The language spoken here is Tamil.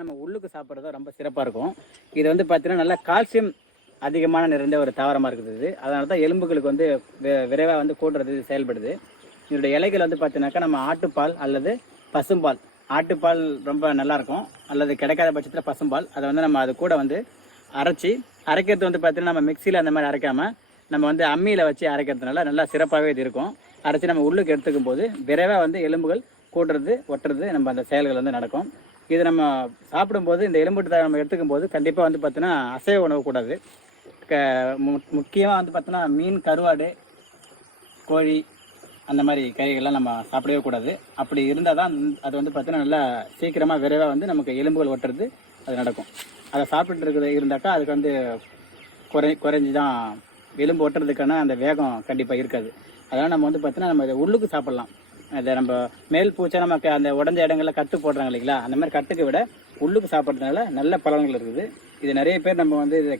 நம்ம உள்ளுக்கு சாப்பிட்றது ரொம்ப சிறப்பாக இருக்கும். இது வந்து பார்த்தீங்கன்னா நல்லா கால்சியம் அதிகமான நிறைந்த ஒரு தாவரமாக இருக்குது இது. அதனால தான் எலும்புகளுக்கு வந்து விரைவாக வந்து கூட்டுறது செயல்படுது. இதோடைய இலைகள் வந்து பார்த்தீங்கன்னாக்கா நம்ம ஆட்டுப்பால் அல்லது பசும்பால், ஆட்டுப்பால் ரொம்ப நல்லாயிருக்கும், அல்லது கிடைக்காத பட்சத்தில் பசும்பால், அதை வந்து நம்ம அது கூட வந்து அரைக்கிறது வந்து பார்த்தீங்கன்னா நம்ம மிக்சியில் அந்த மாதிரி அரைக்காமல் நம்ம வந்து அம்மியில் வச்சு அரைக்கிறதுனால நல்லா சிறப்பாகவே இது இருக்கும். அரைச்சி நம்ம உள்ளுக்கு எடுத்துக்கும் போது விரைவாக வந்து எலும்புகள் கூட்டுறது ஒட்டுறது நம்ம அந்த செயல்கள் வந்து நடக்கும். இது நம்ம சாப்பிடும்போது இந்த எலும்புட்டு நம்ம எடுத்துக்கும் போது கண்டிப்பாக வந்து பார்த்தீங்கன்னா அசைவ உணவு கூடாது. முக்கியமாக வந்து பார்த்தோன்னா மீன், கருவாடு, கோழி அந்த மாதிரி கறிகள்லாம் நம்ம சாப்பிடவே கூடாது. அப்படி இருந்தால் தான் அது வந்து பார்த்தீங்கன்னா நல்லா சீக்கிரமாக விரைவாக வந்து நமக்கு எலும்புகள் ஒட்டுறது அது நடக்கும். அதை சாப்பிட்டு இருந்தாக்கா அதுக்கு வந்து குறைஞ்சி தான் எலும்பு ஒட்டுறதுக்கான அந்த வேகம் கண்டிப்பாக இருக்காது. அதனால் நம்ம வந்து பார்த்தீங்கன்னா நம்ம இதை உள்ளுக்கு சாப்பிட்லாம். அதை நம்ம மேல் பூச்சா நமக்கு அந்த உடஞ்ச இடங்களில் கட்டு போடுறாங்க இல்லைங்களா, அந்த மாதிரி கட்டுக்கு விட உள்ளுக்கு சாப்பிட்றதுனால நல்ல பலன்கள் இருக்குது. இது நிறைய பேர் நம்ம வந்து இதை